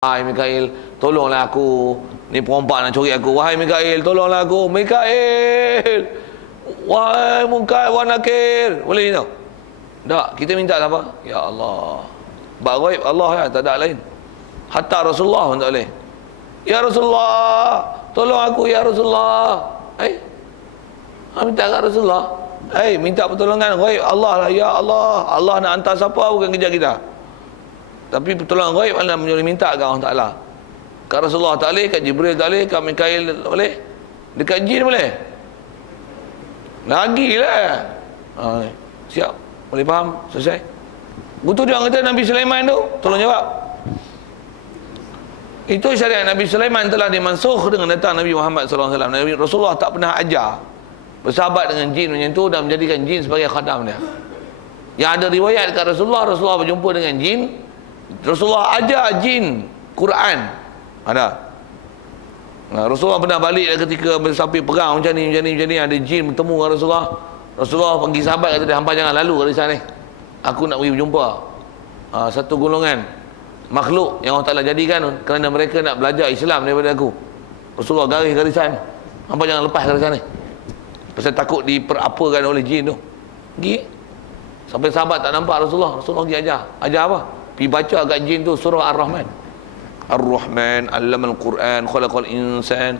Wahai Mikail, tolonglah aku. Ni perompak nak curi aku. Wahai Mikail, tolonglah aku. Mikail. Wahai Munkar wa Nakir. Boleh ni tau? Tak, kita minta apa? Ya Allah. Bak ghaib Allah ya, tak ada lain. Hatta Rasulullah pun tak boleh. Ya Rasulullah, tolong aku ya Rasulullah. Minta kat Rasulullah. Minta pertolongan ghaib Allah lah. Ya Allah. Allah nak hantar siapa bukan kerja kita. Tapi pertolongan ghaib Allah boleh minta kat Allah Ta'ala. Kat Rasulullah tak boleh, kat Jibril tak boleh, kat Mikail boleh, dekat jin boleh. Lagilah. Siap? Boleh faham? Selesai? Betul dia orang kata Nabi Sulaiman tu, tolong jawab. Itu syariat Nabi Sulaiman telah dimansukh dengan datang Nabi Muhammad SAW. Nabi Rasulullah tak pernah ajar bersahabat dengan jin macam tu dan menjadikan jin sebagai khadam dia. Yang ada riwayat kat Rasulullah berjumpa dengan jin, Rasulullah ajar jin Quran. Ada. Rasulullah pernah balik ketika sampai perang macam ni, ada jin bertemu dengan Rasulullah. Rasulullah panggil sahabat kata dia, hampa jangan lalu dari sana. Aku nak pergi berjumpa satu golongan makhluk yang Allah Ta'ala jadikan kerana mereka nak belajar Islam daripada aku. Rasulullah garis garisan. Hampa jangan lepas garisan ni. Pasal takut diperapakan oleh jin tu. Pergi. Sampai sahabat tak nampak Rasulullah pergi ajar. Ajar apa? Pergi baca kat jin tu surah Ar-Rahman. Ar-Rahman, Allamal Quran, Khalaqal Insan,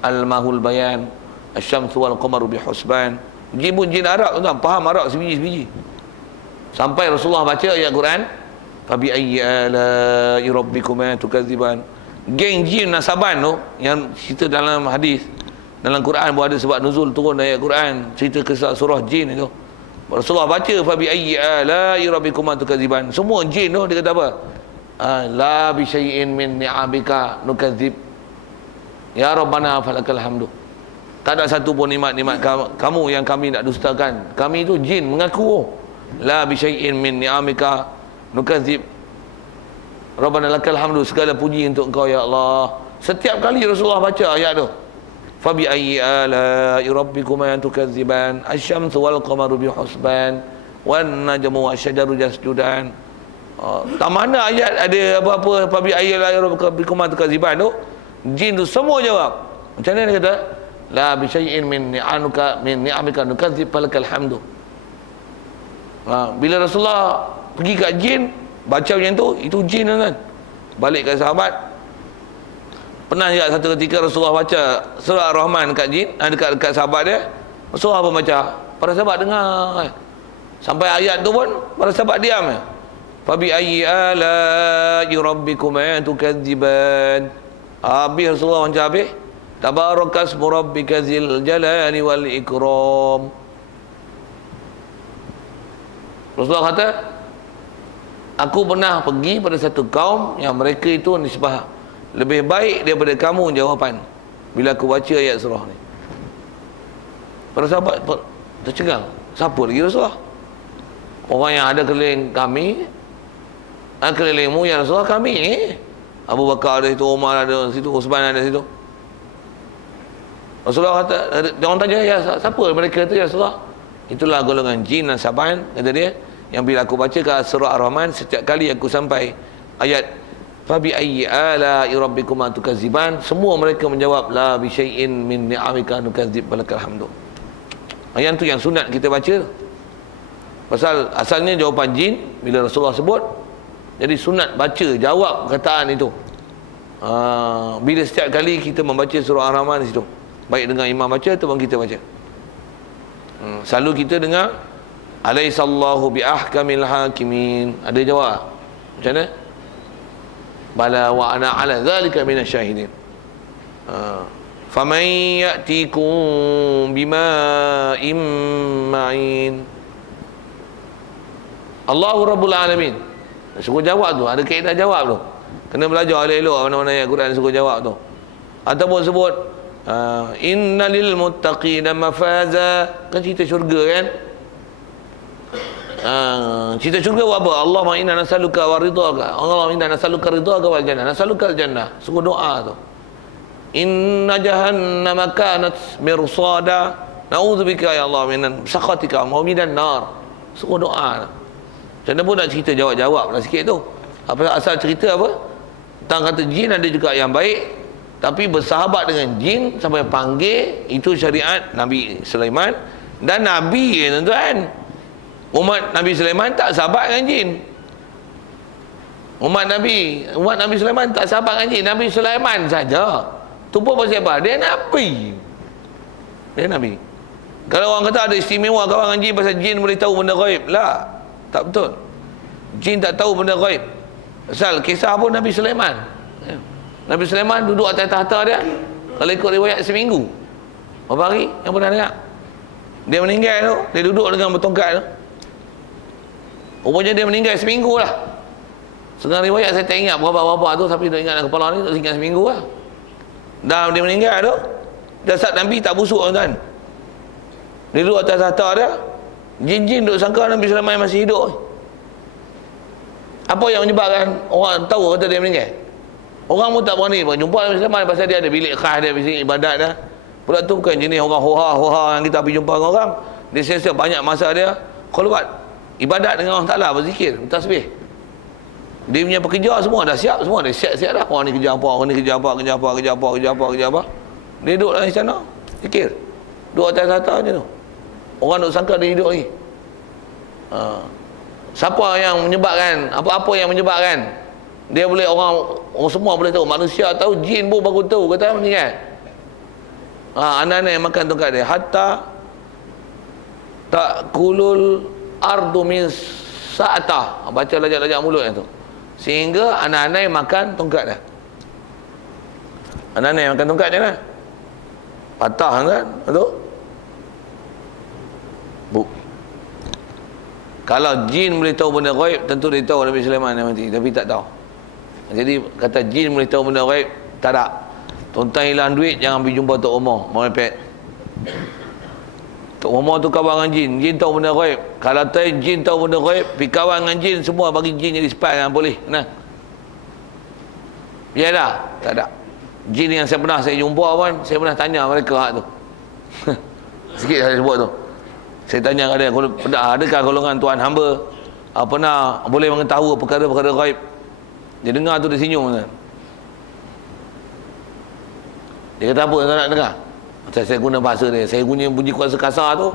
Almahul Bayan, Asy-Syamsu wal Qamaru bihusban. Jin pun jin Arab tuan, faham Arab sebiji-sebiji. Sampai Rasulullah baca ayat Quran, Fabi ayyi ala'i rabbikuma tukadziban. Geng jin Nasaban tu yang cerita dalam hadis, dalam Quran pun ada sebab nuzul turun ayat Quran, cerita kisah surah jin itu. Rasulullah baca Fabi ayyi ala'i rabbikuma tukadziban. Semua jin tu dia kata apa? La bi syai'in min ni'amika nukadzib. Ya Rabbana falakal hamdu. Tak ada satu pun nikmat-nikmat kamu yang kami nak dustakan. Kami itu jin mengaku la bi syai'in min ni'amika nukadzib. Rabbana lakal hamdu, segala puji untuk Engkau ya Allah. Setiap kali Rasulullah baca ayat tu, Fabi ayyi ala'i rabbikuma tukadziban, asy-syamsu wal qamaru bihusban, wan najmu wasyajaru yasjudan. Tak mana ayat ada apa-apa Fabi ayyi ala'i rabbikuma tukadziban tu, jin tu semua jawab. Macam mana dia kata? La bi syai'in min ni'amika nukadzib falakal hamdu. Bila Rasulullah pergi kat jin baca macam tu, itu jin kan. Balik kat sahabat. Pernah juga satu ketika Rasulullah baca surah Ar-Rahman kat jin, dekat sahabat dia. Rasulullah pun baca. Para sahabat dengar. Sampai ayat tu pun para sahabat diam. Fabi ayyi ala'i rabbikuma tukadziban. Habis Rasulullah baca habis. Tabarakas murabbika zil jalali wal ikram. Rasulullah kata, aku pernah pergi pada satu kaum yang mereka itu nisbah lebih baik daripada kamu jawapan bila aku baca ayat surah ni. Para sahabat tercengang. Siapa lagi Rasulullah? Orang yang ada keliling kami, kelilingmu ya Rasulullah, kami ni Abu Bakar ada situ, Umar ada situ, Uthman ada situ. Rasulullah kata, orang tanya, ya siapa mereka tu ya Rasulullah? Itulah golongan jin Nasaban, kata dia, yang bila aku baca kat surah Ar-Rahman, setiap kali aku sampai ayat Fabi ayyi ala'i rabbikuma tukadziban, semua mereka menjawab la bi syai'in min ni'amika nukadzib falakal hamdu. Ayat tu yang sunat kita baca. Pasal asalnya jawapan jin bila Rasulullah sebut, jadi sunat baca jawab perkataan itu. Bila setiap kali kita membaca surah Ar-Rahman di situ, baik dengan imam baca ataupun kita baca. Selalu kita dengar alaihissallahu bi ahkamil hakimin. Ada jawab. Macam mana? Bala wa ana ala zalika minasyahidin. Faman ya'tikum bima'in ma'in. Allahu Rabbul Alamin. Suruh jawab tu, ada kaedah jawab tu. Kena belajar elok-elok mana-mana ayat Quran suruh jawab tu. Ataupun sebut innalil muttaqina mafaza, kan cerita syurga kan. Cerita syurga buat apa? Allahumma inna nas'aluka waridhaka, Allahumma inna nas'aluka ridhaka wal jannah, nas'aluka al jannah. Suruh doa tu. Inna jahannama kanat mirsada, na'udzubika ya Allah minan sakhatika wa minan nar. Suruh doa. Macam mana pun nak cerita jawab-jawab lah sikit tu. Apa asal cerita apa? Tang kata jin ada juga yang baik, tapi bersahabat dengan jin sampai panggil, itu syariat Nabi Sulaiman. Dan Nabi, tuan-tuan, umat Nabi Sulaiman tak sahabat dengan jin. Umat Nabi Sulaiman tak sahabat dengan jin. Nabi Sulaiman saja. Tu pun pasal apa? Dia Nabi. Kalau orang kata ada istimewa kawan dengan jin pasal jin boleh tahu benda gaib, lah, tak betul. Jin tak tahu benda gaib. Pasal kisah pun Nabi Sulaiman. Nabi Sulaiman duduk atas tahta dia, kalau ikut riwayat seminggu. Berapa hari yang pernah dengar? Dia meninggal tu, dia duduk dengan bertongkat tu. Rupanya dia meninggal seminggu lah. Setengah riwayat saya tak ingat berapa-berapa tu, tapi tak ingat dalam kepala ni, tak ingat seminggu lah. Dan dia meninggal tu, jasad Nabi tak busuk, tuan-tuan. Dia duduk atas tahta dia, jin-jin duduk sangka Nabi Sulaiman masih hidup. Apa yang menyebabkan orang tahu kata dia meninggal? Orang pun tak berani jumpa Nabi Sulaiman pasal dia ada bilik khas dia, bilik ibadat dia. Pula tu bukan jenis orang hoha yang kita pergi jumpa dengan orang. Dia sia-sia banyak masa dia khulwat, ibadat dengan Allah Ta'ala, berzikir, bertasbih. Dia punya pekerja semua dah siap, semua dah siap dah. Orang ni kerja apa, orang ni kerja apa. Dia duduk dalam sana, zikir. Duduk atas tahta je tu. Orang duk sangka dia hidup lagi. Siapa yang menyebabkan, apa-apa yang menyebabkan dia boleh, orang semua boleh tahu, manusia tahu, jin pun baru tahu, kata meninggal. Anak-anak yang makan tongkat dia, hatta takulul ardu min sa'atah. Baca lajak-lajak mulut yang tu, sehingga anak-anak yang makan tongkat dia. Anak-anak yang makan tongkat dia lah, patah kan, betul? Kalau jin boleh tahu benda gaib, tentu dia tahu Nabi Sulaiman yang mati, tapi tak tahu. Jadi kata jin boleh tahu benda gaib, tak ada. Tuan-tuan hilang duit, jangan pergi jumpa Tok Umar, merepek. Tok Umar tu kawan dengan jin, jin tahu benda gaib. Kalau jin tahu benda gaib, pergi kawan dengan jin, semua bagi jin jadi spy kan, boleh. Nah, ya dah, tak ada. Jin yang saya jumpa pun, saya pernah tanya mereka hak tu. Sikit saya sebut tu. Saya tanya kat dia, adakah golongan tuan hamba pernah boleh mengetahui perkara-perkara gaib? Dia dengar tu, dia senyum. Dia kata apa tuan nak dengar? Saya guna bahasa dia, saya guna bunyi kuasa kasar tu,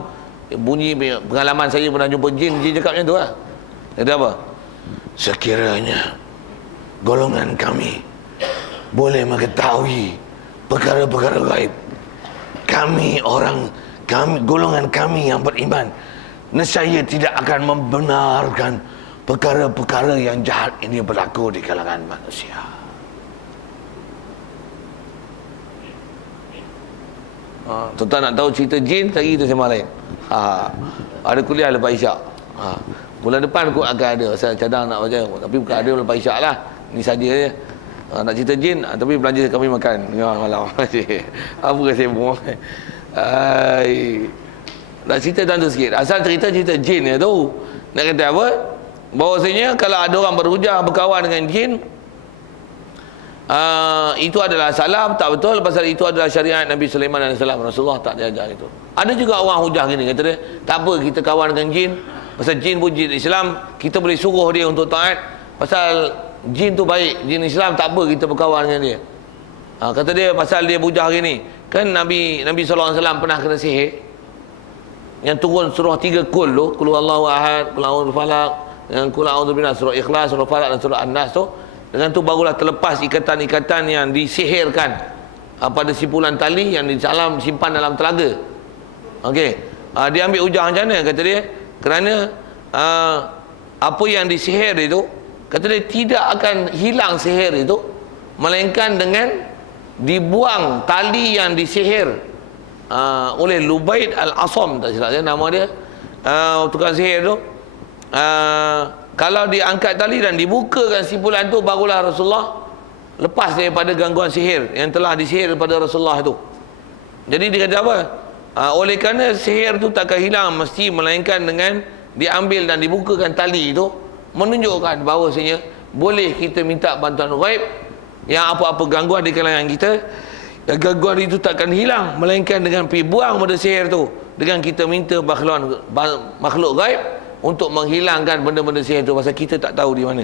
bunyi pengalaman saya pernah jumpa jin cakap macam tu lah. Dia kata apa? Sekiranya golongan kami boleh mengetahui perkara-perkara gaib, golongan kami yang beriman, nescaya tidak akan membenarkan perkara-perkara yang jahat ini berlaku di kalangan manusia. Tuan-tuan nak tahu cerita jin, cari kita sembang lain. Ada kuliah lepas Isyak. Bulan depan aku akan ada, saya cadang nak baca, tapi bukan ada lepas Isyak lah. Ni saja je. Nak cerita jin, tapi belanja kami makan malam. Apa saya buat? Nak cerita tentu sikit. Asal cerita jin tu, nak kata apa? Bahawasanya kalau ada orang berhujah berkawan dengan jin, itu adalah salah, tak betul. Pasal itu adalah syariat Nabi Sulaiman AS. Rasulullah tak diajar itu. Ada juga orang hujah gini, kata dia, tak apa kita kawan dengan jin, pasal jin pun jin Islam, kita boleh suruh dia untuk taat, pasal jin tu baik, jin Islam, tak apa kita berkawan dengan dia. Kata dia pasal dia bujah gini. Kan Nabi SAW pernah kena sihir, yang turun surah 3 kul tu, Qul huwallahu ahad, Qul a'udzu falaq, dengan Qul a'udzu binas, surah Ikhlas, surah Falaq dan surah An-Nas tu. Dengan tu barulah terlepas ikatan-ikatan yang disihirkan pada simpulan tali yang simpan dalam telaga. Okey. Dia ambil hujah macam mana? Kata dia, kerana apa yang disihir itu, kata dia tidak akan hilang sihir itu, melainkan dengan dibuang tali yang disihir oleh Lubaid Al-Asam, tak silap saya nama dia, tukang sihir tu. Kalau diangkat tali dan dibukakan simpulan tu, barulah Rasulullah lepas daripada gangguan sihir yang telah disihir kepada Rasulullah tu. Jadi dia kata apa? Oleh kerana sihir tu takkan hilang, mesti melainkan dengan diambil dan dibukakan tali itu, menunjukkan bahawasanya boleh kita minta bantuan ghaib, yang apa-apa gangguan di kalangan kita, gangguan itu takkan hilang melainkan dengan pergi buang pada sihir tu, dengan kita minta makhluk ghaib untuk menghilangkan benda-benda sihir tu, pasal kita tak tahu di mana.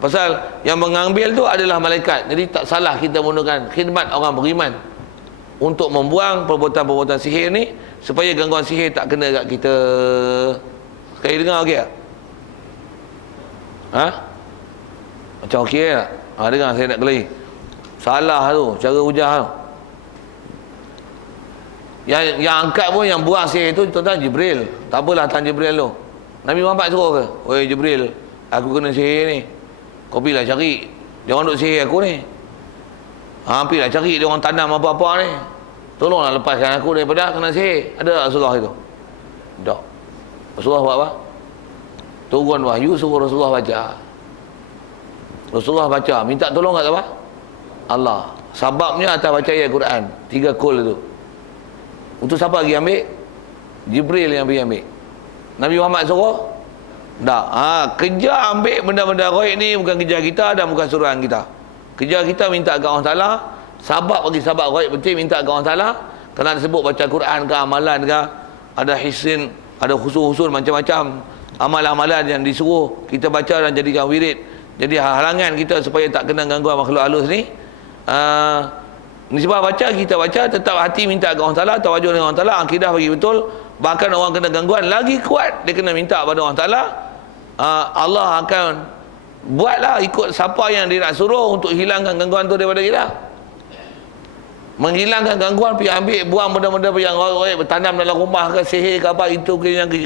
Pasal yang mengambil tu adalah malaikat. Jadi tak salah kita menggunakan khidmat orang beriman untuk membuang perbuatan-perbuatan sihir ni, supaya gangguan sihir tak kena kat kita. Sekali dengar okey tak? Macam okey tak? Dengar saya nak kelahi. Salah tu cara hujah tu. Yang angkat pun, yang buang sihir tu tuan-tuan Jibril. Tak apalah tanya Jibril tu. Nabi Muhammad suruh ke? Oi Jibril, aku kena sihir ni. Kau pergilah cari. Jangan duk sihir aku ni. Pergilah cari dia orang tanam apa-apa ni. Tolonglah lepaskan aku daripada kena sihir. Ada Rasulullah itu? Tak. Rasulullah buat apa? Turun wahyu suruh Rasulullah baca. Rasulullah baca, minta tolong kat siapa? Allah. Sebabnya atas baca ayat Quran 3 kul itu. Untuk siapa pergi ambil? Jibril yang pergi ambil. Nabi Muhammad suruh? Tak. Kerja ambil benda-benda ghaib ni bukan kerja kita dan bukan suruhan kita. Kerja kita minta kat Allah Ta'ala. Sabab bagi sabab ghaib penting, minta kat Allah Ta'ala. Kerana disebut baca Quran ke, amalan ke, ada hisin, ada khusus-khusus macam-macam amalan-amalan yang disuruh kita baca dan jadikan wirid. Jadi halangan kita supaya tak kena gangguan makhluk halus ni. Ni sebab baca, kita baca tetap hati minta kat Allah Ta'ala, tawajuh dengan Allah Ta'ala, akidah bagi betul. Bahkan orang kena gangguan lagi kuat, dia kena minta pada Allah Ta'ala. Allah akan buatlah ikut siapa yang dia nak suruh untuk hilangkan gangguan tu daripada kita. Menghilangkan gangguan, pergi ambil, buang benda-benda yang orang bertanam dalam rumah ke, sihir ke apa, itu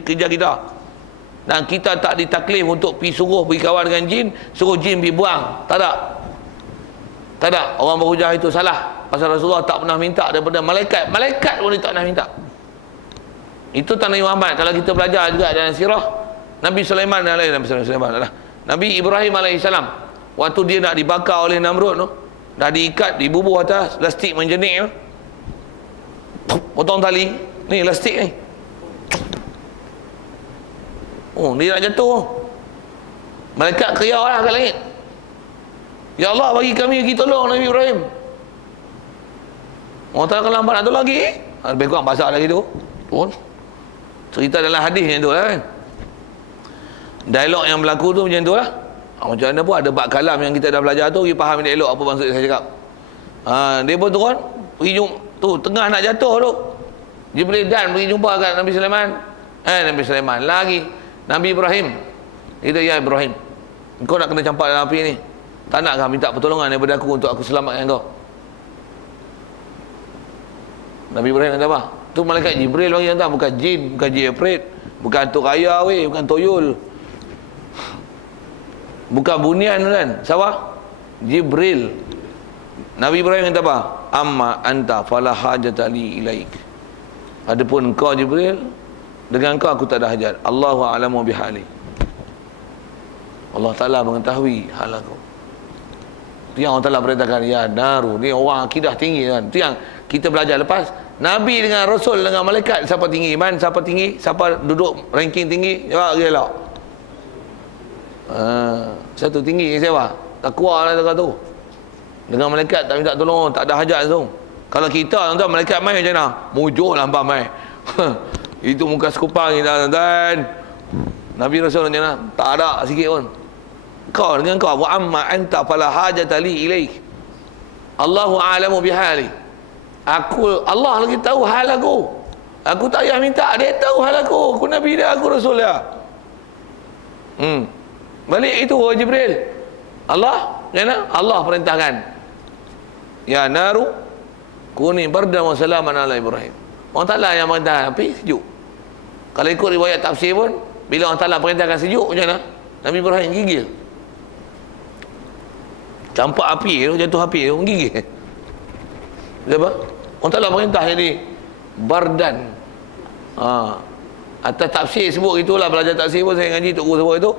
kerja kita. Dan kita tak ditaklif untuk pergi suruh pergi kawan dengan jin, suruh jin pergi buang. Tak ada. Tak ada. Orang berhujah itu salah. Pasal Rasulullah tak pernah minta daripada malaikat. Malaikat pun dia tak pernah minta. Itu tak Nabi Muhammad. Kalau kita belajar juga dalam sirah Nabi Sulaiman Nabi Ibrahim alaihissalam, waktu dia nak dibakar oleh Namrud tu, dah diikat, dibubuh atas lastik menjenik tu, potong tali ni lastik ni, dia nak jatuh. Malaikat kriau lah kat langit, ya Allah bagi kami tolong Nabi Ibrahim. Orang tak lambat nak tolong lagi, lebih kurang basah lagi tu cerita dalam hadis yang tu lah kan. Dialog yang berlaku tu macam tu lah. Macam mana pun ada bab kalam yang kita dah belajar tu, kita faham dialog apa maksud saya cakap. Dia pun turun pergi tu tengah nak jatuh tu, Jibril dan pergi jumpa kat Nabi Sulaiman. Nabi Sulaiman lagi Nabi Ibrahim. Itu ya Ibrahim, kau nak kena campak dalam api ni, tak nakkah minta pertolongan daripada aku untuk aku selamatkan kau? Nabi Ibrahim kata apa? Tu malaikat Jibril bagi hantar, bukan jin, bukan jin afraid, bukan tok raya weh, bukan toyol, bukan bunian kan. Siapa? Jibril. Nabi Ibrahim kata apa? Amma anta fala hajata li ilaik. Adapun kau Jibril, dengan kau aku tak ada hajat. Allahu a'lamu bihali. Allah Ta'ala mengetahui hal aku. Itu yang Allah Ta'ala perintahkan, ya naru. Ni orang akidah tinggi kan. Itu yang kita belajar lepas. Nabi dengan Rasul dengan malaikat, siapa tinggi iman, siapa tinggi, siapa duduk ranking tinggi? Jawab gelak. Satu tinggi siapa? Takwa lah kata tu. Dengan malaikat tak minta tolong, tak ada hajat tu. Kalau kita tuan-tuan, malaikat mai macam mana? Mujur lambat mai. Itu muka sekupang kita tuan-tuan. Nabi Rasul macam mana? Tak ada sikit pun. Kau dengan kau, wa amma anta fala hajata li ilaik. Allahu a'lamu bihali. Allah lagi tahu hal aku. Aku tak payah minta, dia tahu hal aku. Aku Nabi dia, aku Rasul dia. Balik itu Jibril. Allah, jangan Allah perintahkan. Ya naru kuni bardan wa salaman ala Ibrahim. Allah Ta'ala yang perintahkan api sejuk. Kalau ikut riwayat tafsir pun, bila Allah Ta'ala perintahkan sejuk macam mana? Nabi Ibrahim gigil. Campak api tu, jatuh api tu, gigil. Kenapa? Allah Ta'ala perintah jadi bardan. Atas tafsir sebut itulah, belajar tafsir pun saya ngaji tok guru sebut itu.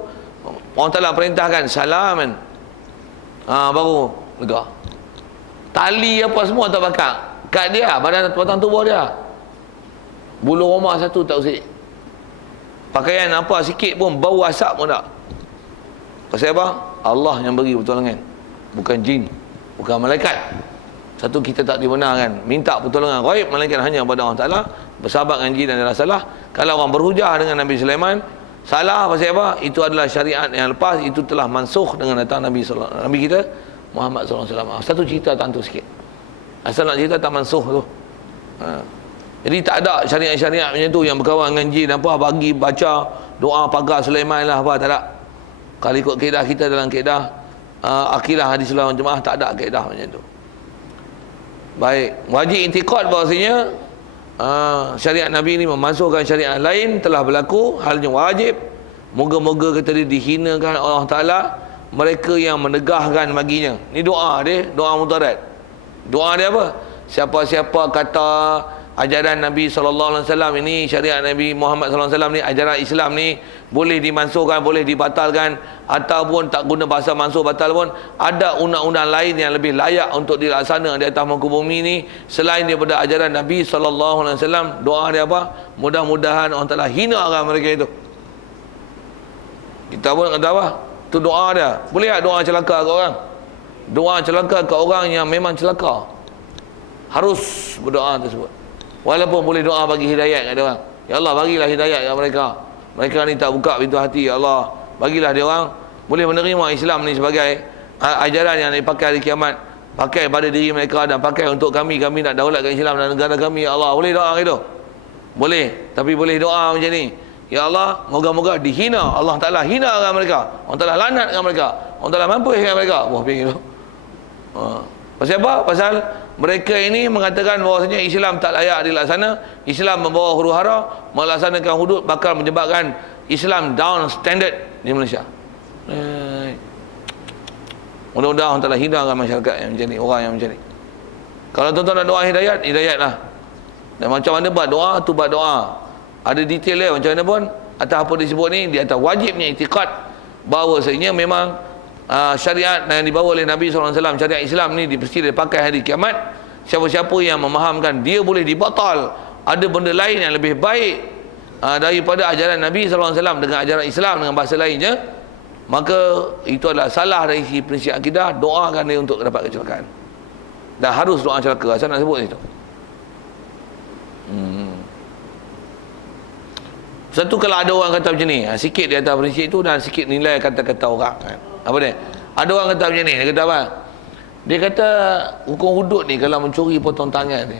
Allah Ta'ala perintahkan salaman. Baru lega. Tali apa semua tak bakar. Kat dia, badan batang tubuh dia. Bulu rumah satu tak usik. Pakaian apa sikit pun bau asap pun tak. Pasal apa? Allah yang bagi pertolongan, bukan jin, bukan malaikat. Satu, kita tak dibenarkan minta pertolongan ghaib, malaikat hanya pada Allah Ta'ala. Bersahabat dengan jin adalah salah. Kalau orang berhujah dengan Nabi Sulaiman, Salah pasal apa? Itu adalah syariat yang lepas, itu telah mansukh dengan datang Nabi kita Muhammad SAW. Satu cerita tentang tu sikit. Asal nak cerita tentang mansukh tu. Jadi tak ada syariat-syariat macam tu yang berkawan dengan jin apa, bagi baca doa pagar Sulaiman lah apa, tak ada. Kalau ikut kaedah kita dalam kaedah akidah hadis ulama jemaah, tak ada kaedah macam tu. Baik, wajib intikad bahawasanya syariat Nabi ini memasukkan syariat lain telah berlaku, halnya wajib. Moga-moga kata dia dihinakan Allah Ta'ala mereka yang menegahkan baginya. Ni doa dia, doa mudarat. Doa dia apa? Siapa-siapa kata ajaran Nabi SAW ini, syariat Nabi Muhammad SAW ni, ajaran Islam ni boleh dimansuhkan, boleh dibatalkan, ataupun tak guna bahasa mansuh batal pun, ada undang-undang lain yang lebih layak untuk dilaksana di atas muka bumi ni selain daripada ajaran Nabi SAW. Doa dia apa? Mudah-mudahan Allah Ta'ala hinakan mereka itu. Kita pun kata apa? Tu doa dia. Boleh tak doa celaka ke orang? Doa celaka ke orang yang memang celaka, harus berdoa tersebut. Walaupun boleh doa bagi hidayat kat dia orang. Ya Allah, bagilah hidayat kat mereka. Mereka ni tak buka pintu hati. Ya Allah, bagilah dia orang boleh menerima Islam ni sebagai ajaran yang dipakai hari kiamat, pakai pada diri mereka dan pakai untuk kami. Kami nak daulatkan Islam dan negara kami. Ya Allah, boleh doa gitu? Boleh. Tapi boleh doa macam ni. Ya Allah, moga-moga dihina Allah Ta'ala, hinakan mereka. Allah Ta'ala lanatkan mereka. Allah Ta'ala mampuskan mereka. Wah, pergi tu. Pasal apa? Pasal mereka ini mengatakan bahawasanya Islam tak layak dilaksana. Islam membawa huru-hara, melaksanakan hudud bakal menyebabkan Islam down standard di Malaysia. Mudah-mudahan Allah Ta'ala hinakan masyarakat yang macam ni, orang yang macam ni. Kalau tuan-tuan nak doa hidayat, hidayat lah. Dan macam mana buat doa, tu buat doa. Ada detail dia macam mana pun, atas apa disebut ni, di atas wajibnya itikad bahawasanya memang syariat yang dibawa oleh Nabi SAW, syariat Islam ni mesti dipakai hari kiamat. Siapa-siapa yang memahamkan dia boleh dibatal, ada benda lain yang lebih baik daripada ajaran Nabi SAW dengan ajaran Islam dengan bahasa lainnya, maka itu adalah salah dari sisi prinsip akidah. Doakan dia untuk dapat kecelakaan, dan harus doa celaka. Saya nak sebut itu. Satu, kalau ada orang kata macam ni, sikit di atas prinsip itu dan sikit nilai kata-kata orang kan. Apa dia? Ada orang kata macam ni, dia kata apa? Dia kata hukum hudud ni kalau mencuri potong tangan ni,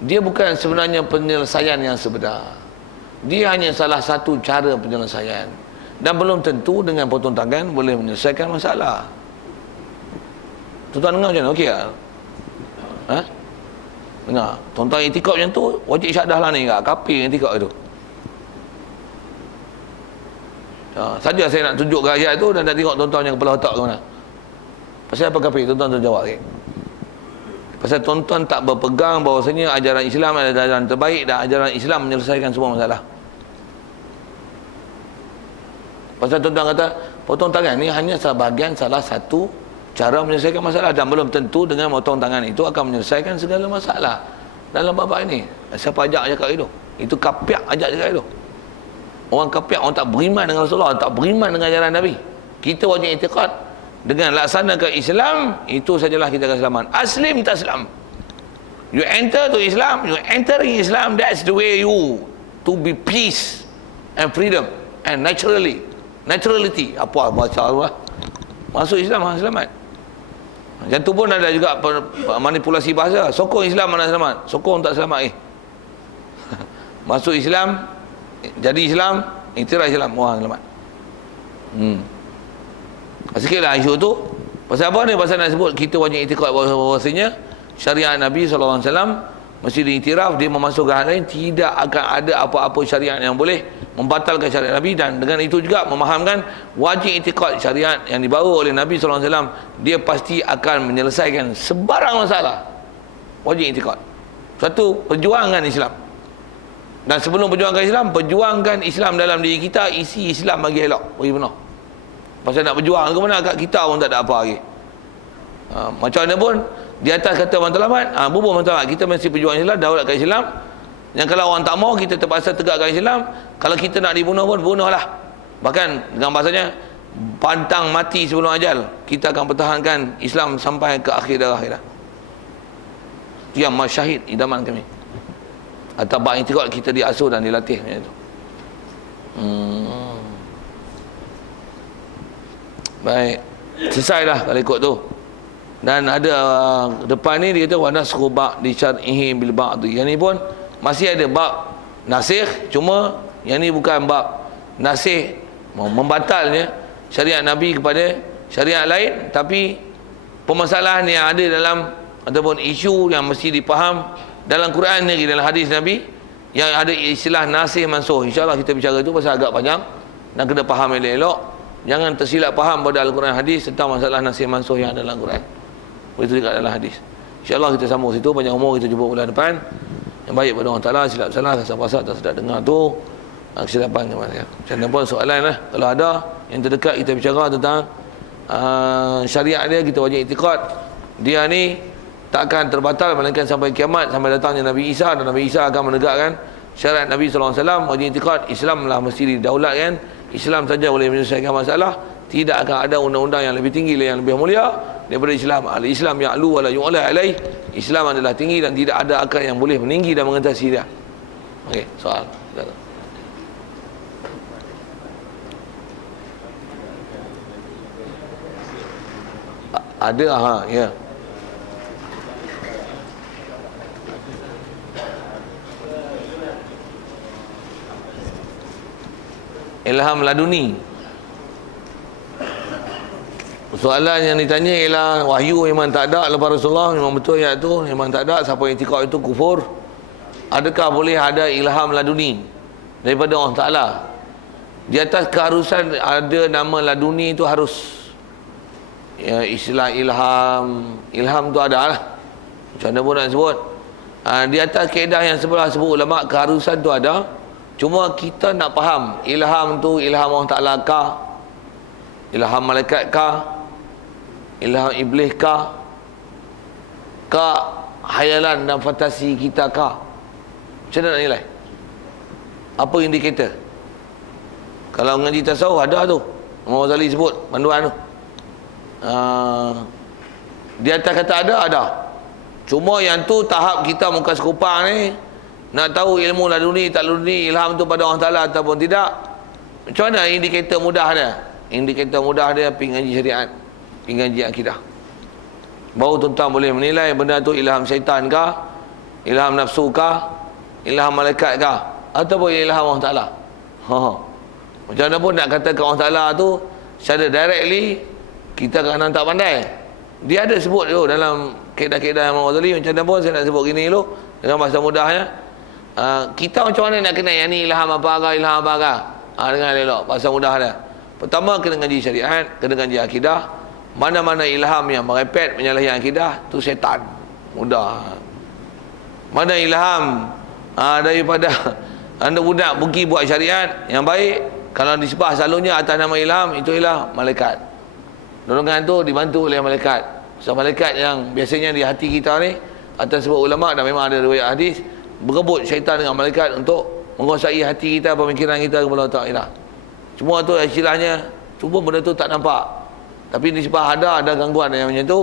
dia bukan sebenarnya penyelesaian yang sebenar. Dia hanya salah satu cara penyelesaian, dan belum tentu dengan potong tangan boleh menyelesaikan masalah. Tuan-tuan dengar macam mana? Okey tak? Dengar? Tuan-tuan itikad macam tu, wajib syahadah lah ni tak? Kafir itikad itu. Saja saya nak tunjuk ke ayat tu dan nak tengok tuan-tuan yang kepala otak ke mana. Pasal apa kafir? Tuan-tuan jawab. Okay? Pasal tuan-tuan tak berpegang bahawasanya ajaran Islam adalah ajaran terbaik dan ajaran Islam menyelesaikan semua masalah. Pasal tuan-tuan kata potong tangan ni hanya sebahagian salah satu cara menyelesaikan masalah, dan belum tentu dengan potong tangan itu akan menyelesaikan segala masalah dalam bab ini. Siapa ajak cakap itu? Itu kafir ajak cakap itu. Orang kafir, orang tak beriman dengan Rasulullah, tak beriman dengan ajaran Nabi. Kita wajib i'tiqad dengan laksanakan Islam, itu sajalah kita akan selamat. Aslim taslam. You enter to Islam, you enter in Islam, that's the way you to be peace and freedom and naturality. Apa bahasa Allah? Masuk Islam selamat. Macam tu pun ada juga manipulasi bahasa. Sokong Islam mana selamat? Sokong tak selamat. Masuk Islam, jadi Islam, iktiraf Islam, wah selamat. Sikitlah isu tu. Pasal apa ni? Pasal nak sebut kita wajib iktikad bahawasanya syariat Nabi SAW mesti diiktiraf. Dia memasukkan hal lain, tidak akan ada apa-apa syariat yang boleh membatalkan syariat Nabi. Dan dengan itu juga memahamkan wajib iktikad syariat yang dibawa oleh Nabi SAW, dia pasti akan menyelesaikan sebarang masalah. Wajib iktikad. Satu, perjuangan Islam. Dan sebelum perjuangkan Islam dalam diri kita, isi Islam bagi elok, bagi benar. Pasal nak berjuang ke mana, kat kita pun tak ada apa lagi. Macam mana pun di atas kata matlamat, bubuh matlamat, kita mesti berjuang Islam, daulatkan Islam. Yang kalau orang tak mau, kita terpaksa tegakkan Islam. Kalau kita nak dibunuh pun, bunuhlah. Bahkan dengan bahasanya, pantang mati sebelum ajal, kita akan pertahankan Islam sampai ke akhir darah. Yang masyahid idaman kami. Atau bab i'tiqad kita diasuh dan dilatih macam tu. Baik. Selesai dah kalau ikut tu. Dan ada depan ni dia kata wa nasxu ba'd di syar'ihi bil ba'd. Yang ni pun masih ada bab nasikh, cuma yang ni bukan bab nasikh membatalnya syariat Nabi kepada syariat lain, tapi permasalahan yang ada dalam ataupun isu yang mesti dipaham dalam Quran ni, dalam hadis Nabi yang ada istilah nasikh mansukh. InsyaAllah kita bicara itu pasal agak panjang dan kena faham elok-elok. Jangan tersilap faham pada Al-Quran hadis tentang masalah nasikh mansukh yang ada dalam Quran. Itu dekat dalam hadis. InsyaAllah kita sambung situ. Panjang umur kita jumpa bulan depan. Yang baik pada Allah Ta'ala, silap salah, kasar-pasar, tak sedap dengar tu kesilapan ke mana. Macam mana pun soalan lah, kalau ada yang terdekat kita bicara tentang syariat dia, kita wajib iktikad dia ni tak akan terbatal melainkan sampai kiamat, sampai datangnya Nabi Isa, dan Nabi Isa akan menegakkan syariat Nabi SAW. Wajib iktikad Islam lah mesti didaulatkan. Islam saja boleh menyelesaikan masalah. Tidak akan ada undang-undang yang lebih tinggi, yang lebih mulia daripada Islam. Al-Islam ya'lu wa la yu'la alaih. Islam adalah tinggi dan tidak ada akal yang boleh meninggi dan mengatasi dia. Okey, soal. Ada ya. Ilham laduni. Soalan yang ditanya ialah wahyu memang tak ada lepas Rasulullah, memang betul ayat tu, memang tak ada. Siapa yang iktikad itu kufur. Adakah boleh ada ilham laduni daripada Allah Ta'ala? Di atas keharusan ada nama laduni itu harus. Ya, istilah ilham tu ada lah. Macam mana pun nak sebut. Di atas kaedah yang sebelah sebut ulama, keharusan tu ada. Cuma kita nak faham ilham tu ilham Allah Ta'ala kah, ilham malaikat kah, ilham iblis kah, hayalan dan fantasi kita kah? Macam mana nak nilai? Apa indikator? Kalau mengaji tasawuf ada tu, Imam Ghazali sebut panduan tu. Di atas kata ada. Cuma yang tu tahap kita muka sekupang ni, nak tahu ilmu laduni tak laduni, ilham tu pada Allah Ta'ala ataupun tidak. Macam mana indikator mudah dia? Indikator mudah dia pergi ngaji syariat, pergi ngaji akidah. Baru tuan-tuan boleh menilai benda tu ilham syaitan kah, ilham nafsu kah, ilham malaikat kah, ataupun ilham Allah Ta'ala. Macam mana pun nak katakan Allah Ta'ala tu secara directly, kita kadang tak pandai. Dia ada sebut tu dalam kaedah-kaedah Imam Ghazali. Macam mana pun saya nak sebut gini dulu dengan bahasa mudahnya. Kita macam mana nak kenal yang ni ilham apa dengan elok bahasa mudah dia. Pertama kena ngaji syariat, kena ngaji akidah. Mana-mana ilham yang merepet menyalahi akidah tu syaitan. Mudah. Mana ilham daripada anda budak pergi buat syariat yang baik, kalau disebah selalunya atas nama ilham, itu ialah malaikat. Dorongan tu dibantu oleh malaikat. So malaikat yang biasanya di hati kita ni, atas sebab ulama dan memang ada riwayat hadis, berebut syaitan dengan malaikat untuk menguasai hati kita, pemikiran kita kepada Allah Ta'ala. Cuma tu istilahnya, cuba benda tu tak nampak. Tapi nisbah ada gangguan yang macam tu,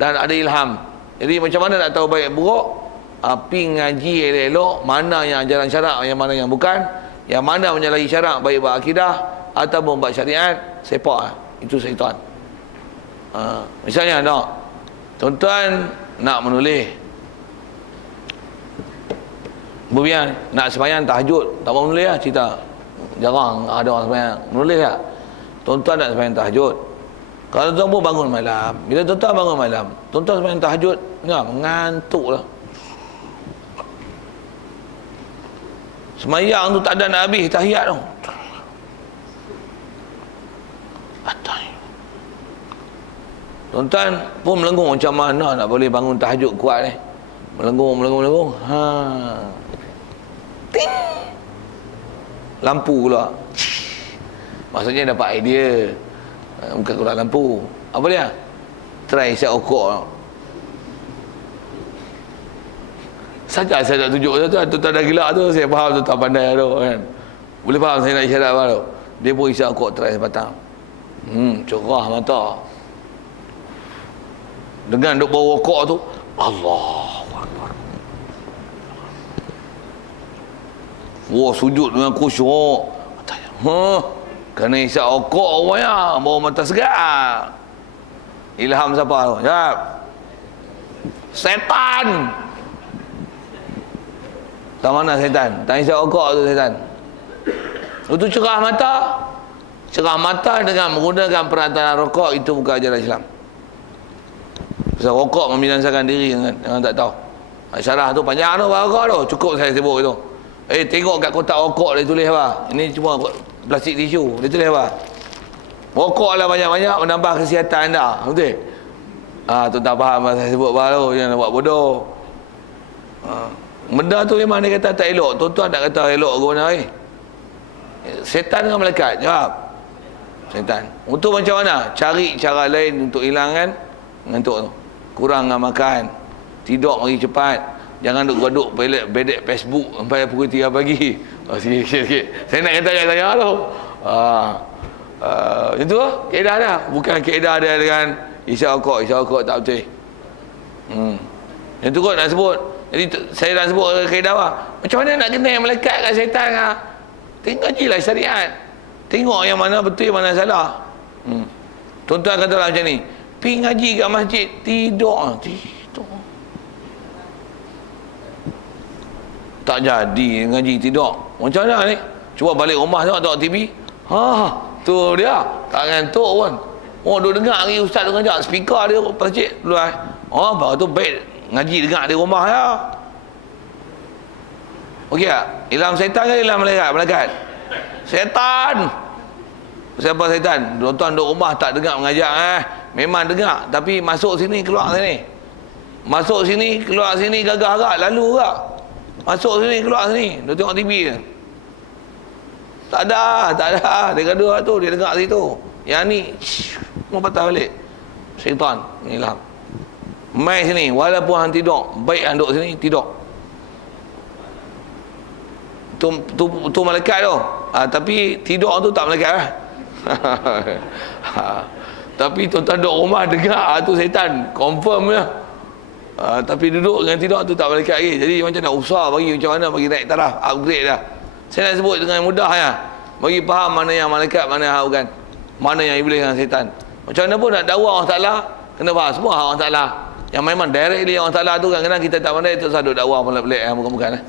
dan ada ilham. Jadi macam mana nak tahu baik buruk? Pergi ngaji elok-elok, mana yang ajaran syarak, yang mana yang bukan, yang mana menyalahi syarak, baik buat akidah ataupun buat syariat, sepak. Itu syaitan. Misalnya tuan-tuan nak menulis, Bubian nak sembahyang tahajud, tak mau menulis lah cerita. Jarang ada orang sembahyang menulis lah. Tuan-tuan nak sembahyang tahajud. Kalau tuan pun bangun malam, bila tuan-tuan bangun malam, tuan-tuan sembahyang tahajud, mengantuk lah. Sembahyang tu tak ada nak habis tahiyat tu. Tuan-tuan pun melengung macam mana nak boleh bangun tahajud kuat ni. Melengung. Ting. Lampu pula. Maksudnya dapat idea. Bukan keluar lampu. Apa dia? Try isap okok. Saja saya nak tunjuk tu tak ada gila tu, saya faham tu tak pandai tu kan. Boleh faham saya nak isyarat apa tu. Dia pun isap okok try sebatang. Cerah mata. Dengan duk bau rokok tu, Allahu Akbar. Wah, sujud dengan khusyuk. Kena isap okok rupanya, bawa mata segar. Ilham siapa tu? Jawab. Setan. Tak mana setan? Tak isap okok tu setan. Itu cerah mata. Cerah mata dengan menggunakan peralatan rokok, itu bukan ajaran Islam. Pasal rokok membinasakan diri, jangan tak tahu. Syarah tu panjang tu, rokok tu. Cukup saya sebut itu. Tengok kat kotak rokok dia tulis apa? Ini cuma plastik tisu. Dia tulis apa? Rokok lah banyak-banyak menambah kesihatan anda. Betul? Tu tak faham saya sebut apa tu. Jangan buat bodoh. Benda tu memang dia kata tak elok. Tuan-tuan tak kata elok ke mana setan dengan malaikat. Jawab. Setan. Untuk macam mana? Cari cara lain untuk hilangkan ngantuk tu. Kurang makan. Tidur lagi cepat. Jangan duduk bedek Facebook sampai pukul 3 pagi. Sikit-sikit. Saya nak kata kat saya tu. Itu lah. Kaedah dah. Bukan kaedah dia dengan isyak okok tak betul. Yang tu kot nak sebut. Jadi saya nak sebut kaedah apa? Macam mana nak kenal malaikat kat setan lah? Tengok kajilah syariat. Tengok yang mana betul, yang mana salah. Tuan-tuan katalah macam ni. Pergi ngaji kat masjid, tidur. Tak jadi ngaji tidur. Macam mana ni? Cuba balik rumah tengok TV. Tu dia. Tak ngantuk pun. Duk dengar lagi ustaz tu ngajak. Speaker dia masjid luar. Baru tu baik ngaji dengar di rumah ya. Okey tak? Ilham setan ke ilham malaikat? Setan. Siapa setan? Tuan-tuan duduk rumah tak dengar mengajak memang dengar, tapi masuk sini keluar sini. Masuk sini keluar sini gagah-gagah lalu ke? Masuk sini keluar sini, dia tengok TV je. Tak ada. Dia gaduh tu, dia dengar situ. Yang ni mau patah balik. Syaitan ilham. Mai sini walaupun hang tidur, baik hang duduk sini tidur. Tu malaikat tu. Tapi tidur tu tak malaikat lah. Tapi tuan-tuan duduk rumah dengar tu setan. Confirm je. Tapi duduk dengan tidur tu tak malaikat lagi. Jadi macam nak usaha bagi macam mana bagi naik taraf, upgrade dah. Saya nak sebut dengan mudah ya. Bagi faham mana yang malaikat, mana yang bukan. Mana yang iblis dan setan. Macam mana pun nak dakwah Allah Ta'ala, kena faham semua Allah Ta'ala. Yang memang directly Allah Ta'ala tu kadang-kadang kita tak pandai, tu sadut dakwah pelik-pelik bukan-bukan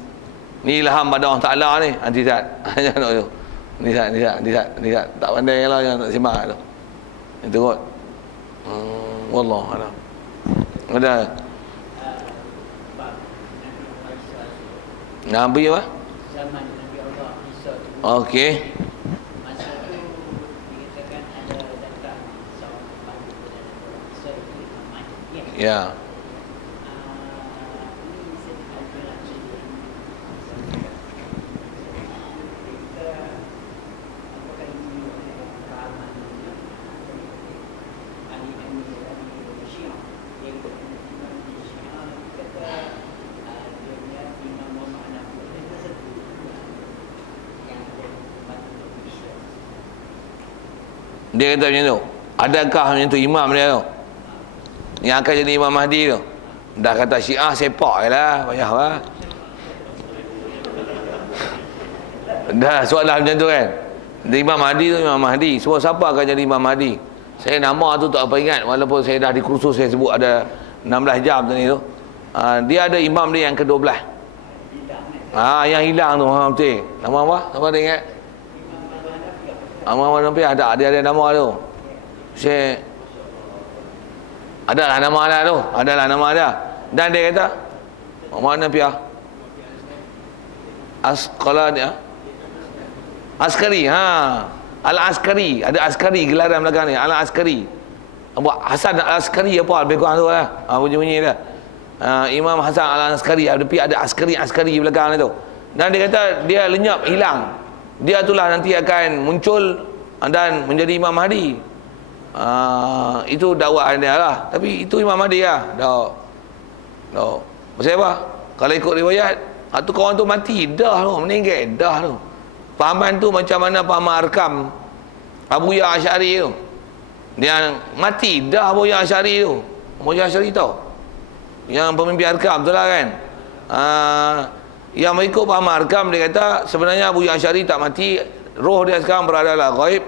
Ni ilham pada Allah Ta'ala ni, anti-sat. Jangan tu. Ni sat. Tak pandai lah, jangan tak simak tu. Itu kot. Wallahualam. Ada. Nabi apa? Zaman Nabi Allah Isa tu. Okey. Masa tu dikatakan ada datang seorang pembantu daripada Isa itu Imam Mahdi. Ya. Ini saya nak cerita. Apakah ini pemahaman ahli Syiah? Iaitu Imam Syiah kata dia Imam Muhammad Dia kata macam tu. Adakah macam tu imam dia tu yang akan jadi Imam Mahdi tu? Dah kata Syiah sepak je lah, payah lah. Dah soalan macam tu kan. Imam Mahdi tu Imam Mahdi. Semua siapa akan jadi Imam Mahdi? Saya nama tu tak apa ingat, walaupun saya dah di kursus saya sebut ada 16 jam tadi tu. Dia ada imam dia yang ke-12. Yang hilang tu, betul. Nama apa? Apa dia ingat? Muhammad Nabi ada, dia ada nama tu. Saya adalah nama dia tu, adalah nama dia. Dan dia kata Muhammad Nabi Askari, Al-Askari, ada Askari gelaran belakang ni, Al-Askari. Abu Hasan Al-Askari apa lebih kurang tu lah. Bunyi-bunyi dia. Imam Hasan Al-Askari, ada Askari belakang tu. Dan dia kata dia lenyap, hilang. Dia itulah nanti akan muncul dan menjadi Imam Mahdi. Itu dakwah dia lah. Tapi itu Imam Mahdi lah. Dah. Pasal apa? Kalau ikut riwayat, tu kawan tu mati dah tu, meninggal dah tu. Pahaman tu macam mana pahaman Arkam Abu Ya Asy'ari tu. Dia mati dah Abu Ya Asy'ari tu. Abu Ya Asy'ari tahu? Yang pemimpin Arkam tu lah kan. Yang mengikut pahaman Arkam, dia kata sebenarnya Abu Ya Asy'ari tak mati, roh dia sekarang berada dalam ghaib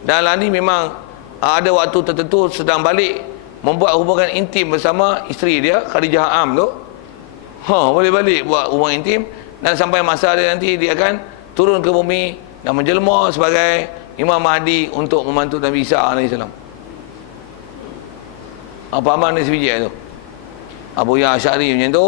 Dan ni memang ada waktu tertentu sedang balik membuat hubungan intim bersama isteri dia, Khadijah Am tu. Boleh balik buat hubungan intim, dan sampai masa dia nanti dia akan turun ke bumi dan menjelma sebagai Imam Mahdi untuk membantu Nabi Isa AS. Apa aman ni sebiji tu? Abu Ya Asy'ari macam tu.